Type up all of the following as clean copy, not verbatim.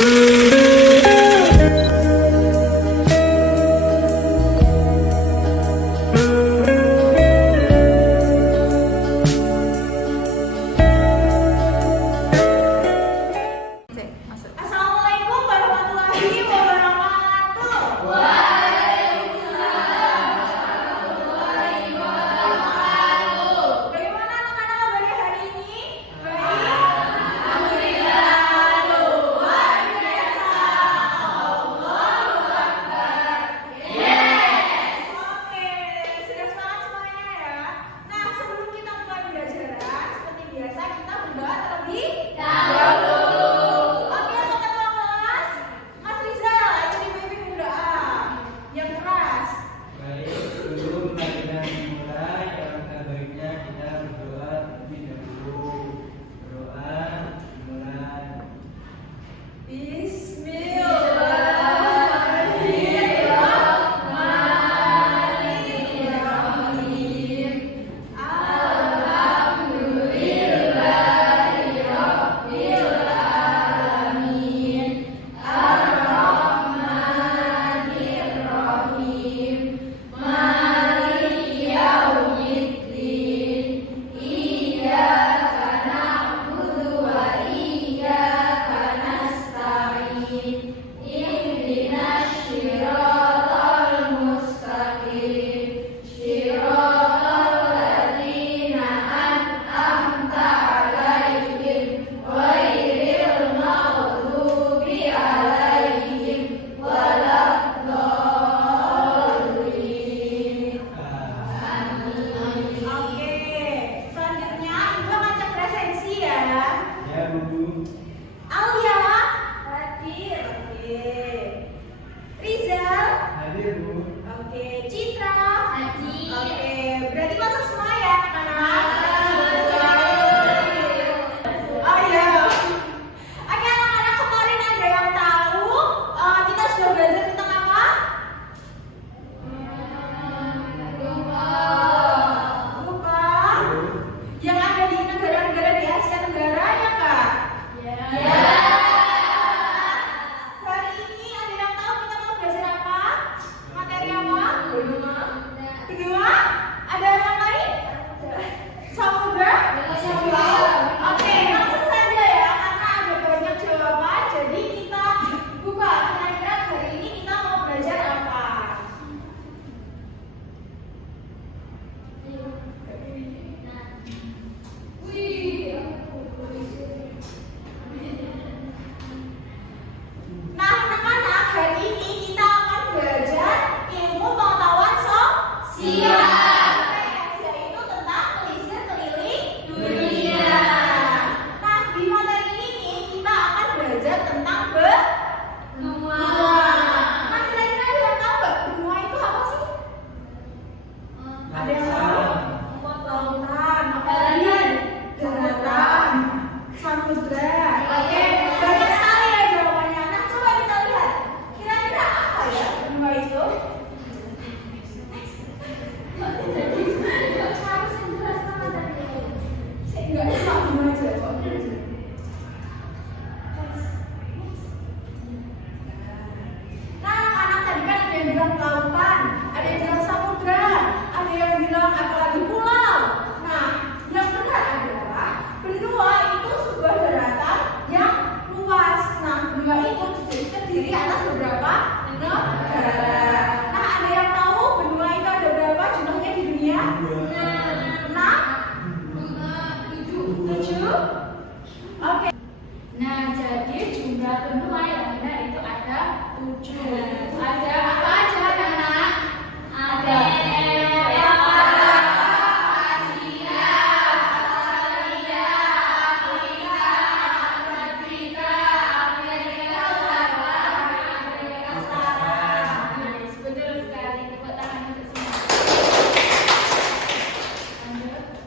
Assalamualaikum warahmatullahi wabarakatuh. Bagaimana anak-anak kabarnya hari ini? Baik. Alhamdulillah. Luar biasa. Allahu Akbar. Yes. Oke, sudah semangat semuanya ya. Nah, sebelum kita mulai pembelajaran, seperti biasa kita berdoa terlebih dahulu. Oke, ketua kelas, Mas Rizal, ayo dipimpin berdoa yang keras. Baik, sebelum kita mulai, alangkah baiknya kita berdoa terlebih dahulu. Berdoa dimulai. Bismillahirrahmanirrahim. Alhamdulillahirrahmanirrahim. Ar-Rahmanirrahim. Maliki yaumiddin. Iyyaka na'budu wa iyyaka nasta'in. Ihdinas siratal mustaqim. Siratal ladzina an'amta 'alaihim ghairil maghdubi 'alaihim waladdallin. Oke, selanjutnya Ibu ngajak presensi ya. Ya, Bu. Alia hadir. Oke. Rizal. Hadir, Bu. Oke. Citra hadir. Oke, berarti masuk semua ya anak-anak. Oh iya. Oke anak-anak, kemarin ada yang tahu kita sudah belajar tentang apa? Lupa. Yang ada di negara-negara di Asia Tenggara ya kak? Ya. Hari ini ada yang tahu kita mau belajar apa? Materi apa? Benua? Ada yang lain? Samudra? Oke, langsung saja ya, karena ada banyak jawaban. Jadi kita buka, kira-kira hari ini kita mau belajar apa? Nah, anak-anak, hari ini kita akan belajar ilmu pengetahuan sosial, yaitu tentang telisir keliling dunia. Nah, di materi ini kita akan belajar tentang benua. Nah, kira-kira ada yang tahu nggak benua itu apa sih? Ada yang tahu? Lautan, apalagi daratan, samudra. Oke, banyak sekali ya jawabannya. Nah, coba kita lihat. Kira-kira apa ya benua itu? Harus yang jelas banget tadi. Enggak, cuma benua aja kok. Nah, anak tadi kan ada yang bilang lautan, ada yang bilang samudra, ada yang bilang apalagi pulau. Nah, yang benar adalah benua itu sebuah daratan yang luas. Nah, benua itu terdiri atas beberapa negara. Nah, ada yang tahu benua itu ada berapa jumlahnya di dunia? 7? Oke. Nah, jadi jumlah benua yang benar itu ada 7. Ada apa aja anak? Ada Eropa, Asia, Australia, Afrika, Afrika, Amerika Selatan, Amerika Selatan. Yes, betul sekali. Tepuk tangan untuk semua. Lanjut.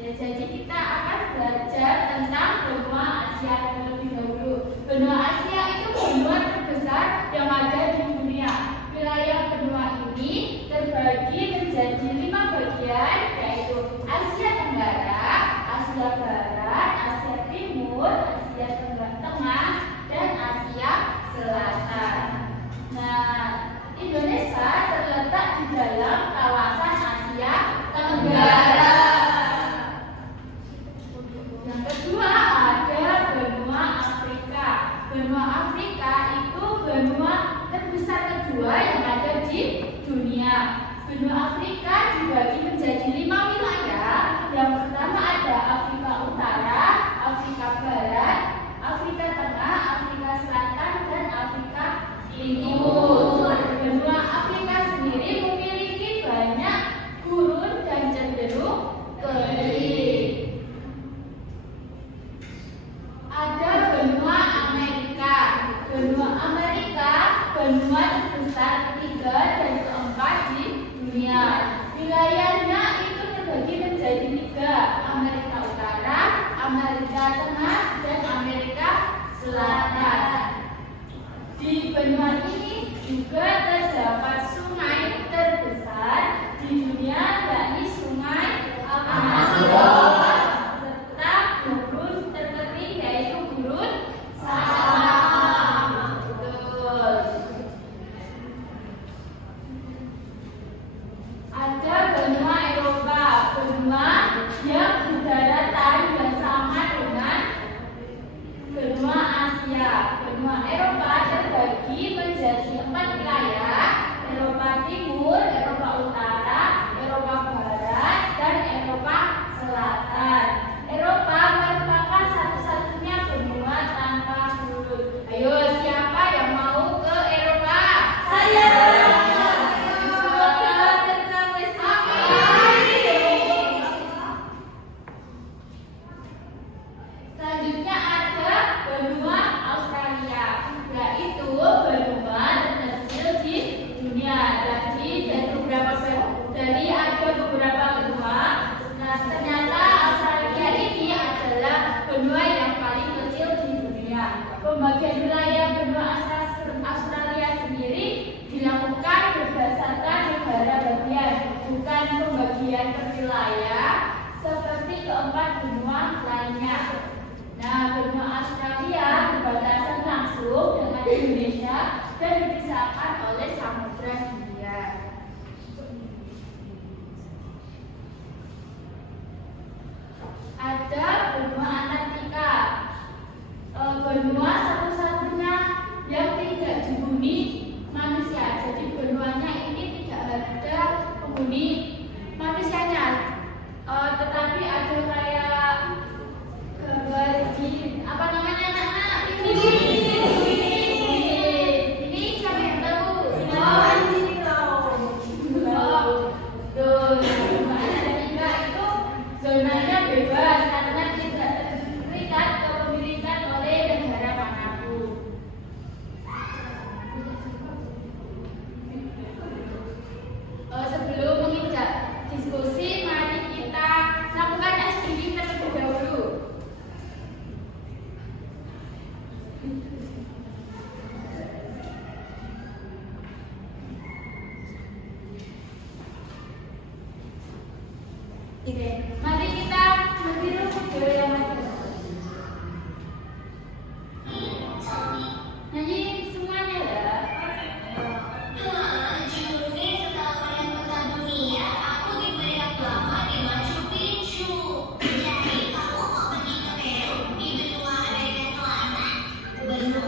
Ya, jadi kita akan belajar tentang benua Asia terlebih dahulu. Benua Asia itu benua terbesar yang ada di dunia. Wilayah benua ini terbagi menjadi 5 bagian, yaitu Asia Tenggara, Asia Barat, Asia Timur, Asia Tenggara, Benua Afrika dibagi menjadi 5 wilayah. Yang pertama ada Afrika Utara, Afrika Barat, Afrika Tengah, Afrika Selatan, dan Afrika Timur. Benua Afrika sendiri memiliki banyak gurun dan cenderung kering. Ada benua Amerika. Benua Amerika, benua terbesar ketiga dan keempat di dunia. Wilayahnya itu terbagi menjadi 3: Amerika Utara, Amerika Tengah, dan Amerika Selatan. Di benua ini juga terdapat sungai terbesar di dunia, yakni Sungai Amazon, serta gurun terkering yaitu Gurun Sahara. Betul. Ada benua Eropa, benua yang berdaratan bersama dengan benua Asia. Benua Eropa terbagi menjadi 4 wilayah: Eropa Timur, Eropa Utara, Eropa Barat, dan Eropa Selatan. Eropa merupakan satu-satunya benua tanpa gurun. Ayo, siapa yang mau ke Eropa? Saya. Semoga tercapai. Selanjutnya ada benua Australia, yaitu benua terkecil di dunia. Dari ada beberapa benua. Nah, ternyata Australia ini adalah benua yang paling kecil di dunia. Pembagian wilayah benua Australia sendiri dilakukan berdasarkan negara bagian, bukan pembagian per wilayah seperti keempat benua lainnya. Nah, benua Australia berbatasan langsung dengan Indonesia dan dipisahkan oleh Samudra Hindia. Ada benua Antartika, benua satu-satunya yang tidak dihuni manusia. Jadi benuanya ini tidak ada penghuni manusianya, tetapi ada kayak gambar di apa namanya anak-anak ini siapa yang tahu? Zonanya bebas karena tidak terikat kepemilikan oleh negara manapun. Sebelum menginjak diskusi, mari kita lakukan activity terlebih dahulu. Oke, mari kita meniru video yang ada. Nyanyi semuanya ya. Juni setelah Perang Pertama Dunia, aku diberi waktu lama di Machu Picchu. Jadi kamu mau pergi ke Peru di benua Amerika Selatan? Benua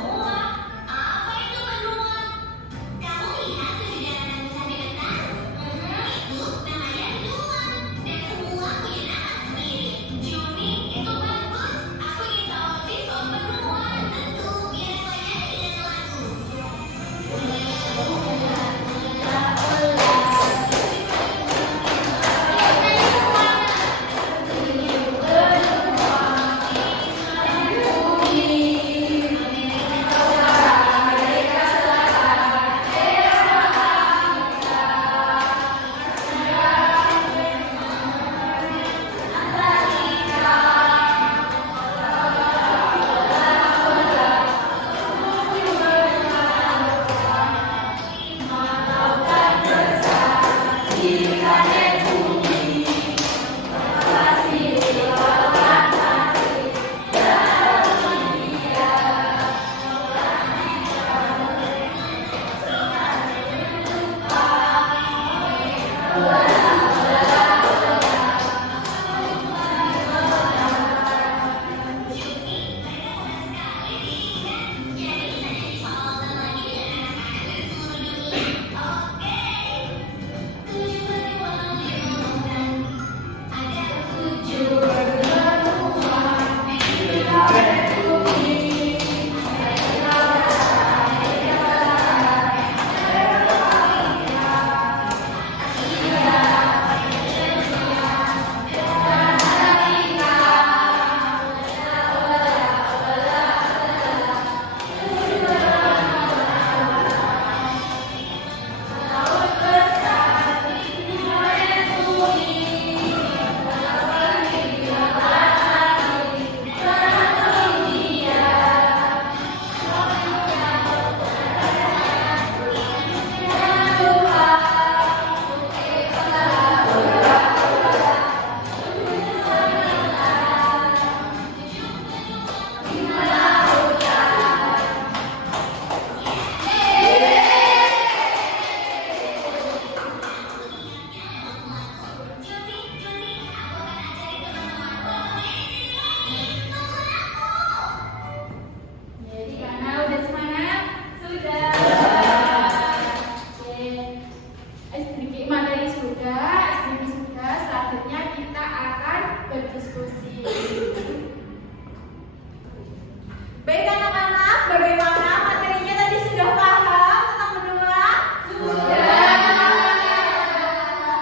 Baik anak-anak, bagaimana materinya tadi sudah paham tentang benua? Sudah.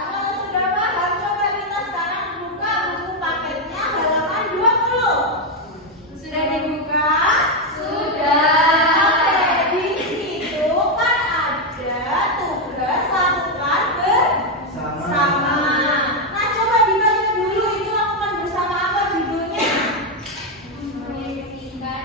Kalau sudah paham, coba kita sekarang buka buku paketnya halaman 20. Sudah dibuka? Oke, di situ kan ada tugas lakukan bersama. Nah, coba dibaca dulu itu lakukan bersama apa judulnya? Memproyeksikan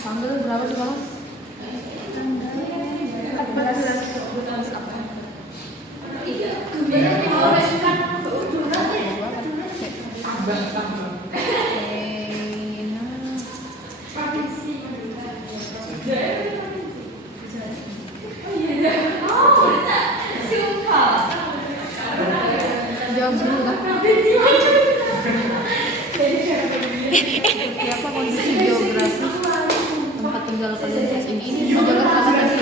Tanggal berapa sih Bang? 14 apa? Biasanya mau resukan durasi ya? Jawab dulu kan? Siapa kondisi geografis tempat tinggal kalian saat ini? Menjaga keselamatan.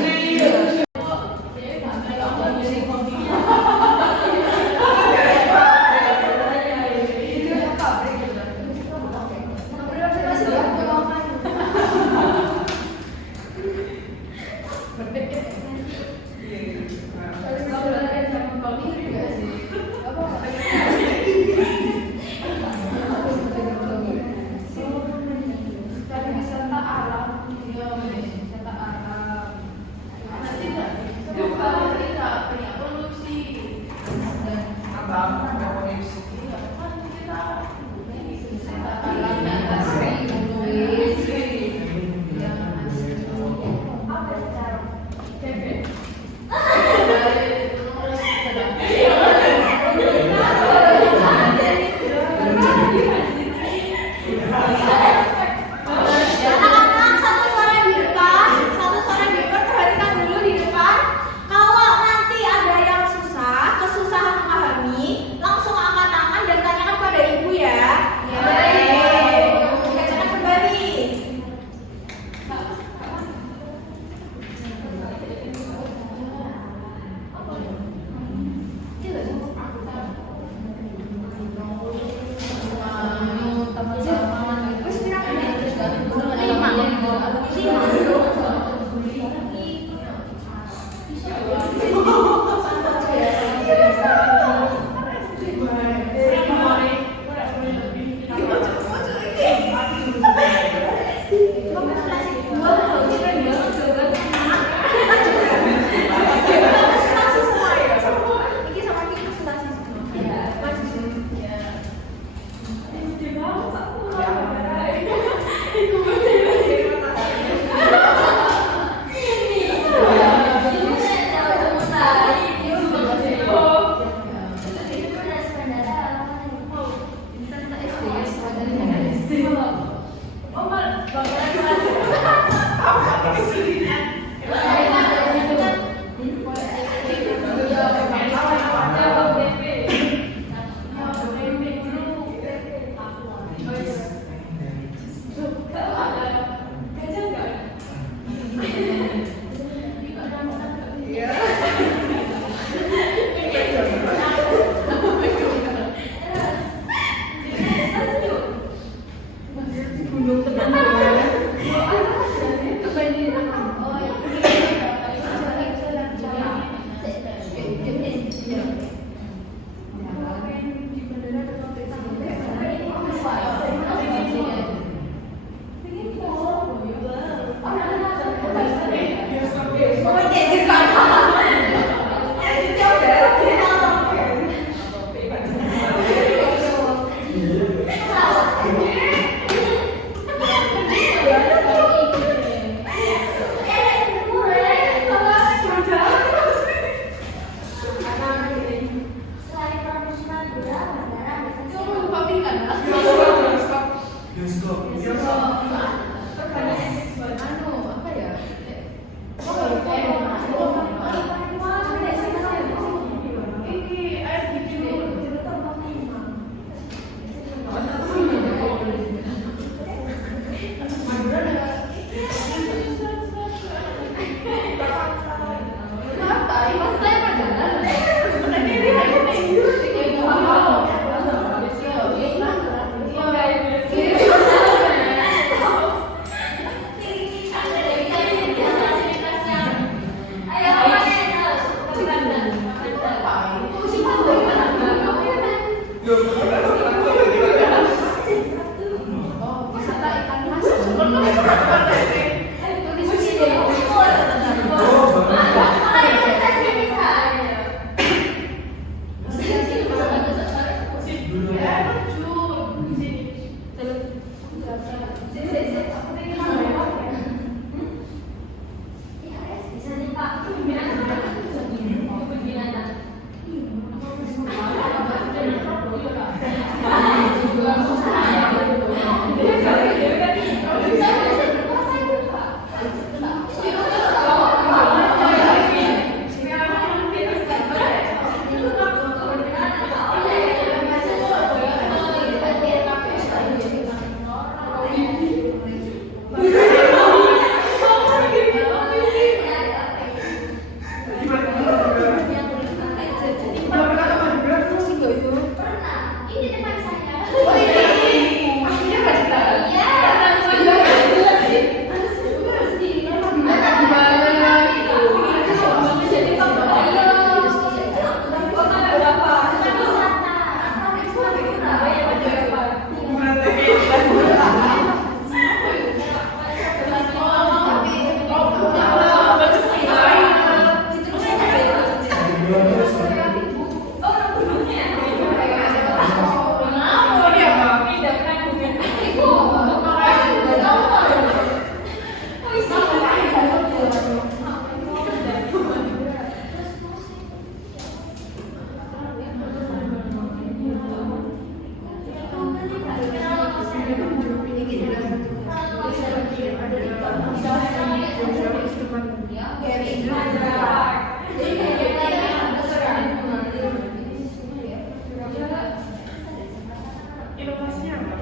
Inovasinya apa?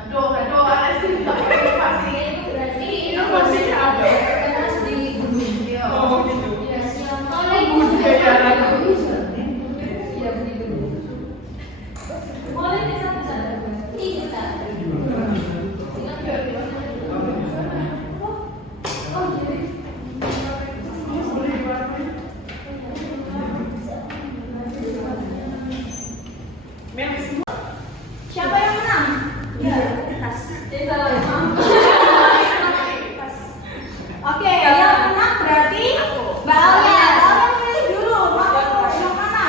Aduh, ada sih inovasi. Inovasinya apa? Oh gitu. Siapa yang menang? Ya, tas. Oke, yang menang berarti Mbak Alia. Mbak Alia pilih dulu. Mau yang mana?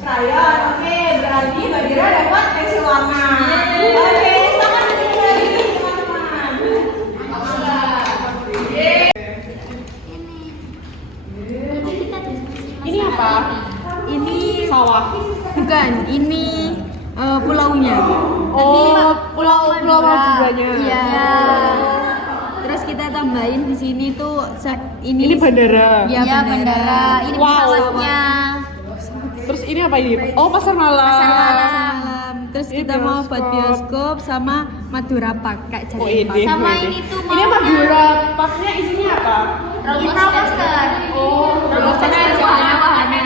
Crayon. Oke, berarti Mbak Dira dapat pensil warna. Oke, selamat menikmati teman-teman. Ini apa? Ini sawah. Bukan, ini pulaunya. Oh, pulau Maduranya. Iya. Terus kita tambahin di sini tuh Ini bandara. Ya, bandara. Ini Wow. pesawatnya. Terus ini apa ini? Oh, pasar malam. Pasar malam. Terus Ini kita mau buat bioskop. bioskop sama Madura Park kayak Oh, jadi ini. sama ini. ini tuh Ini Madura Parknya isinya apa? roller coaster. Oh, Roller coaster wahana-wahana.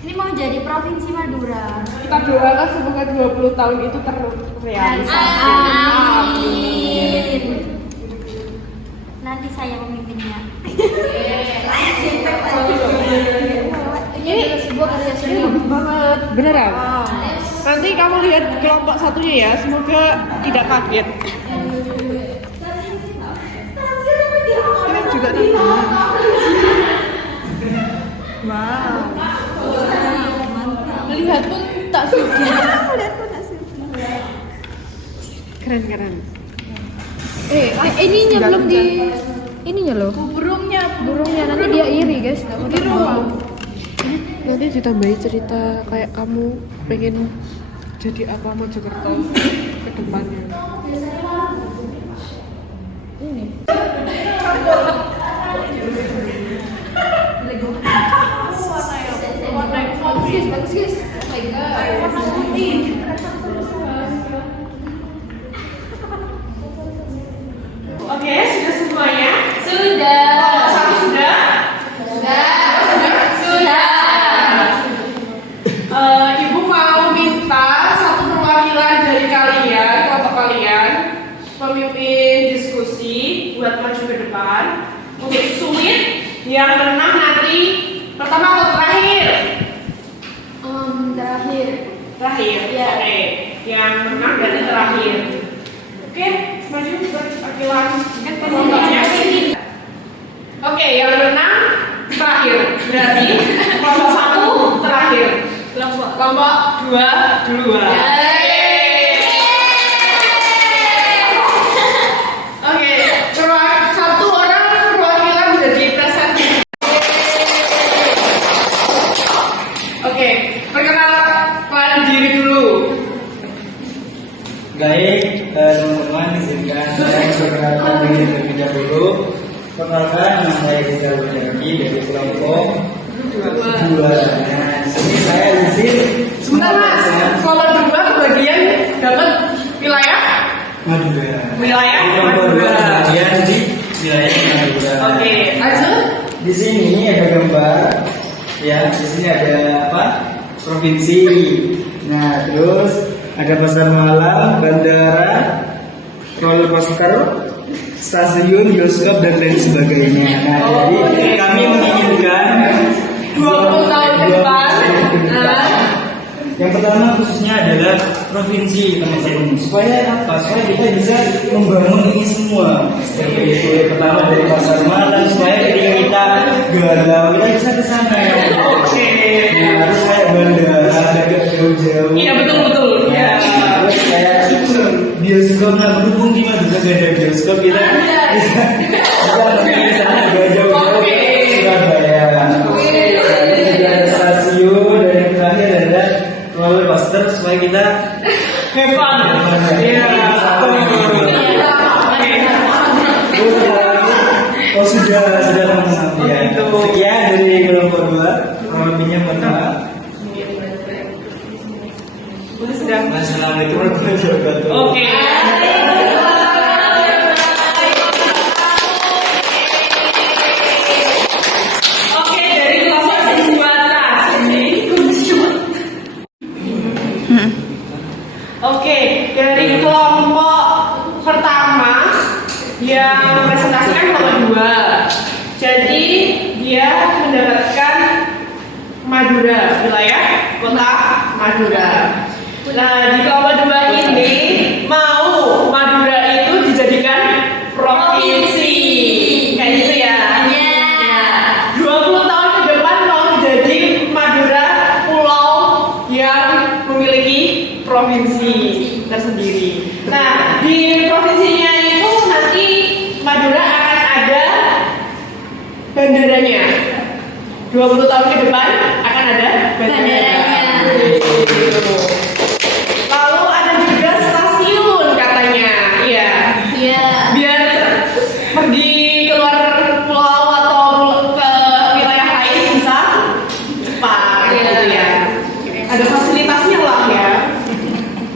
Ini mau jadi provinsi Madura. kita doakan semoga 20 tahun itu terrealisasi. Amin. Nanti saya pemimpinnya. Ini bagus banget, beneran. Nanti kamu lihat kelompok satunya ya, semoga tidak kaget. Ini juga namanya. Wow. Melihat pun tak sudi. Keren. Ininya belum di ininya loh. Burungnya nanti dia iri guys. Nanti ditambahi cerita kayak kamu pengen jadi apa Mojokerto ke depannya. Oke, sudah semuanya? Sudah. Satu sudah? Ibu mau minta satu perwakilan dari kalian, kelompok kalian, pemimpin diskusi buat maju ke depan. Untuk suit yang menang nanti pertama atau terakhir? Terakhir. Ya. Oke. Yang menang berarti terakhir. Oke, maju perwakilan kelompoknya. Oke, yang menang terakhir. Berarti kelompok satu terakhir. Kelompok dua duluan. Yeay. Baik, teman-teman izinkan saya perkenalkan diri terlebih dahulu. Perkenalkan, nama saya Rizal Bujaki dari kelompok 2. Nah, di sini saya izin Sebentar mas, kelompok 2 kebagian dapat wilayah Madura. Wilayah Kelompok 2 Madura. kebagian di wilayah Madura. Oke, lanjut. Di sini ada gambar, ya. Di sini ada apa? Provinsi. Nah, terus ada pasar malam, bandara, roller coaster, stasiun, bioskop dan lain sebagainya. Nah, jadi kami menginginkan 20 tahun ke depan. Nah. Yang pertama khususnya adalah provinsi, teman-teman. Supaya apa? Supaya kita bisa membangun ini semua. Seperti itu. Yang pertama dari pasar malam, supaya ketika kita galau kita bisa ke sana. Oke. Nah, harus kayak bandara, agak jauh-jauh. Iya betul. Ya. Terus kayak bioskop, nah berhubung di Madura gak ada bioskop, kita bisa pergi ke sana agak jauh-jauh. Oke. Surabaya. Terus juga ada stasiun, dan yang terakhir ada roller coaster supaya kita Have fun. Iya. terus ada lagi. Oh sudah teman-teman. Ya. Sekian dari kelompok 2. Kurang lebihnya mohon maaf. Sudah. Assalamualaikum warahmatullahi wabarakatuh. Oke. Oke, dari kelompok 2. Oke, dari kelompok pertama yang presentasikan kelompok 2. Jadi dia mendapatkan Madura, wilayah kota Madura. Nah, di kelompok 2 ini mau Madura itu dijadikan provinsi. Kayak gitu ya. 20 tahun ke depan mau jadi Madura pulau yang memiliki provinsi tersendiri. Nah, di provinsinya itu nanti Madura akan ada bandaranya. 20 tahun ke depan akan ada bandaranya. Lalu ada juga stasiun katanya. Iya. Biar pergi keluar pulau atau ke wilayah lain bisa cepat gitu ya. Ada fasilitasnya lah ya.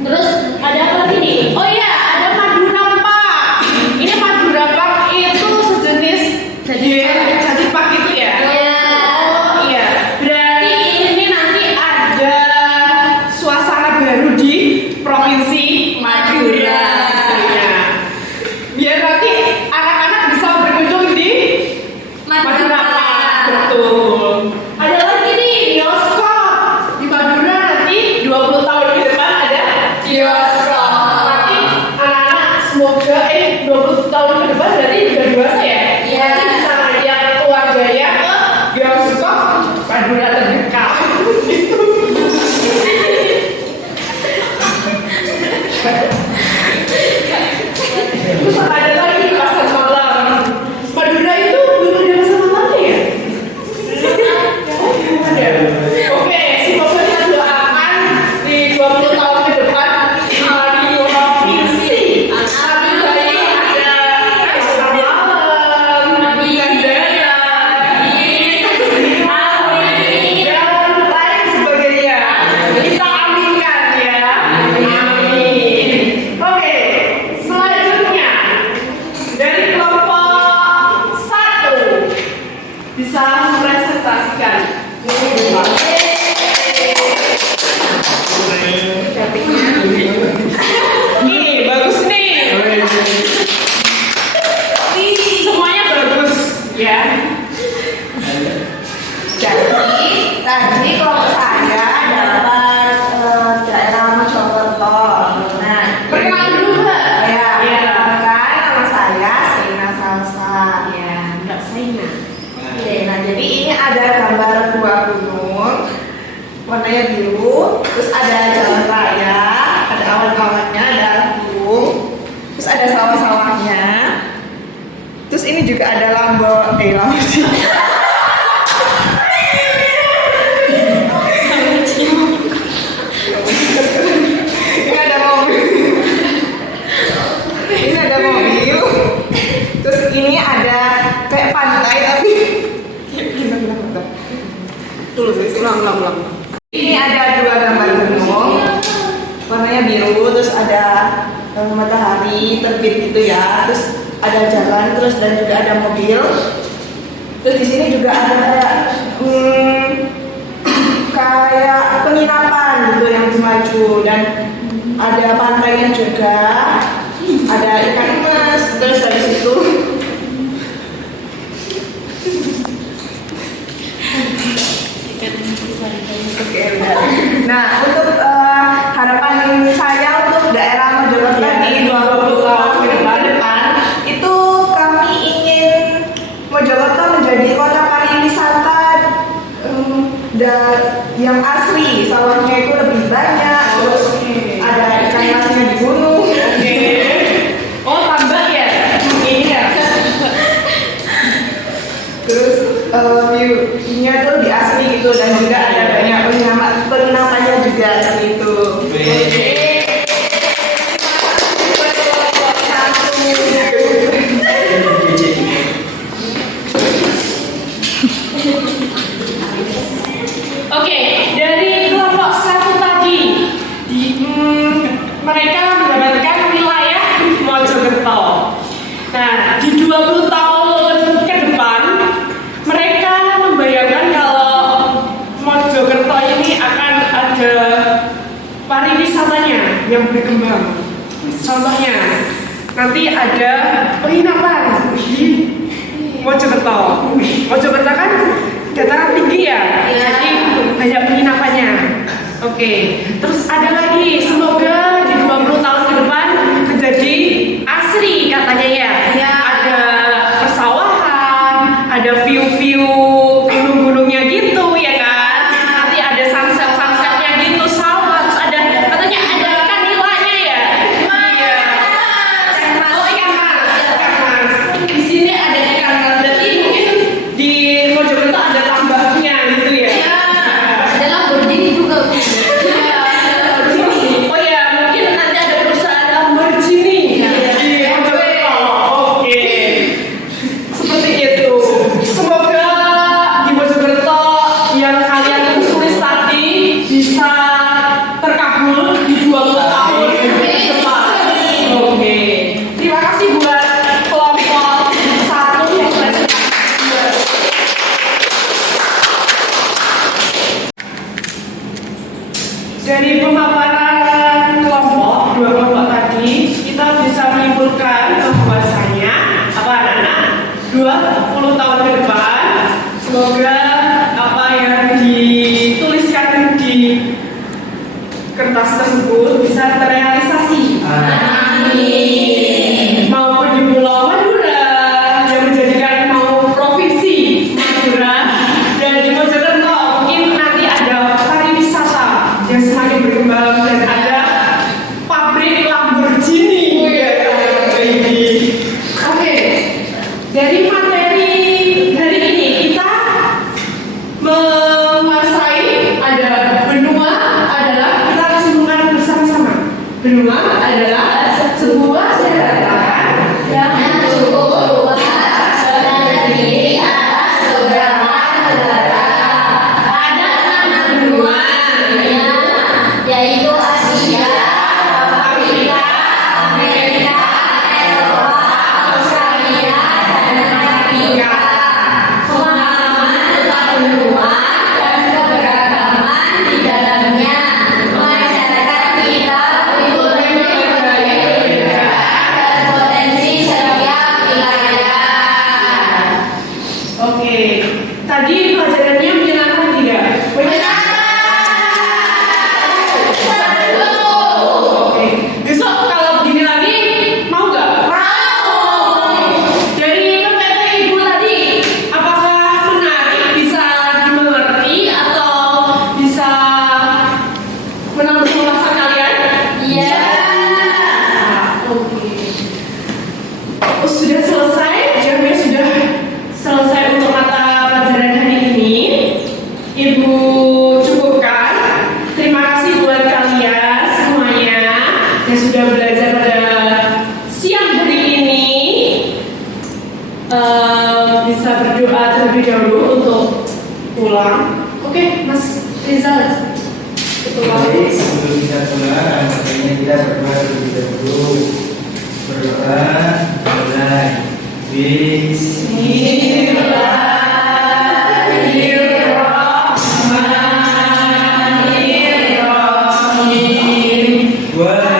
Terus ada apa lagi nih? Oh iya, ada Madura Park. Ini Madura Park itu sejenis jadi park itu ya. Oh iya. Berarti ini nanti ada suasana baru di provinsi Madura. Biar nanti anak-anak bisa berkunjung di Madura Park. Betul. Ada lagi nih bioskop di Madura nanti 20 tahun ke depan ada bioskop. Nanti anak-anak semoga 20 tahun ke depan berarti udah dewasa ya. Iya. Nanti bisa ngajak keluarganya ke bioskop Madura terdekat. Gitu. Terus ada lagi pasar malam. Madura itu belum ada pasar malamnya ya? Ada. Oke, semoga kita doakan di 20 tahun ke depan di provinsi Madura ini ada pasar malam, bandara, dan lain sebagainya. Kita aminkan ya. Amin. Oke, selanjutnya dari kelompok 1 bisa mempresentasikan. Ini bagus nih. Semuanya bagus ya. Jadi tadi kelompok saya dapat daerah Mojokerto. Nah, Perkenalan dulu Mbak. ya, Ya. perkenalkan nama saya Sina Salsa. Ya, Mbak Saina. Oke, nah jadi ini ada gambar 2 gunung warnanya biru, terus ada jalan raya, ada awan-awannya, ada gunung, terus ada sawah-sawahnya, terus ini juga ada lambo sih. Ini ada mobil. warnanya biru, terus ada matahari terbit gitu ya, terus ada jalan, terus dan juga ada mobil. Terus di sini juga ada kayak penginapan gitu yang maju, dan ada pantainya juga, ada ikan mas. Terus dari situ oke, udah. Nah, untuk harapan saya untuk daerah Mojokerto di 20 tahun ke depan itu kami ingin Mojokerto menjadi kota pariwisata yang asli, sawahnya itu lebih banyak, terus ada ikan masnya di gunung. Oh, tambah ya? Iya. Terus view-nya tuh lebih asli gitu, dan juga ada banyak penginapannya juga seperti itu. Oke, dari kelompok 1 tadi, mereka mendapatkan wilayah Mojokerto. Nah, di 20 tahun ke depan, mereka membayangkan kalau Mojokerto ini akan ada pariwisatanya yang berkembang. Contohnya, nanti ada penginapan di Mojokerto. Mojokerto kan dataran tinggi ya, jadi banyak penginapannya. Oke, terus ada lagi, semoga di 20 tahun ke depan menjadi asri katanya ya. Ada persawahan, ada view-view gunung-gunungnya gitu ya kan. Nanti ada sunset-sunsetnya gitu, sawah, terus ada katanya ada ikan nilainya ya. Iya. Oh, ikan mas. Di sini ada ikan mas. Berarti mungkin di Mojokerto ada tambahnya gitu ya. Ada Lamborghini juga. Oh ya, mungkin nanti ada perusahaan Lamborghini di Mojokerto. Oke, seperti itu. Semoga di Mojokerto yang kalian tulis tadi bisa terkabul di 20 tahun ke depan. Oke, terima kasih buat kelompok 1 yang sudah siap. Dari pemaparan kelompok, 2 kelompok tadi, kita bisa menyimpulkan bahwasanya apa anak-anak 20 tahun ke depan, semoga apa yang dituliskan di kertas tersebut bisa terrealisasi. Maupun di Pulau Madura yang menjadikan mau provinsi Madura, dan di Mojokerto mungkin nanti ada pariwisata yang semakin berkembang dan ada pabrik Lamborghini. Oke, dari materi hari ini kita menguasai ada benua adalah, kita kesimpulan bersama-sama. Benua adalah sebuah daratan yang cukup luas dan terdiri atas beberapa negara. ada 6 benua, Yaitu Asia, Afrika, Amerika, Eropa, Australia, dan Antartika. Pemahaman tentang benua dan keberagaman di dalamnya mengajarkan kita untuk menghargai perbedaan dan potensi setiap wilayah. Oke, tadi pelajarannya menyenangkan tidak? Oke, besok kalau begini lagi mau nggak? Mau. Dari PPT Ibu tadi, apakah menarik, bisa dimengerti atau bisa menambah wawasan kalian? Iya. Oke. Oh, sudah selesai, jamnya sudah selesai untuk mata pelajaran hari ini. Ibu cukupkan. Terima kasih buat kalian semuanya yang sudah belajar pada siang hari ini. Bisa berdoa terlebih dahulu untuk pulang. Oke, Mas Rizal. Ketua. Baik, sebelum kita pulang, kita berdoa terlebih dahulu. Berdoa mulai. Bismillahirrahmanirrahim.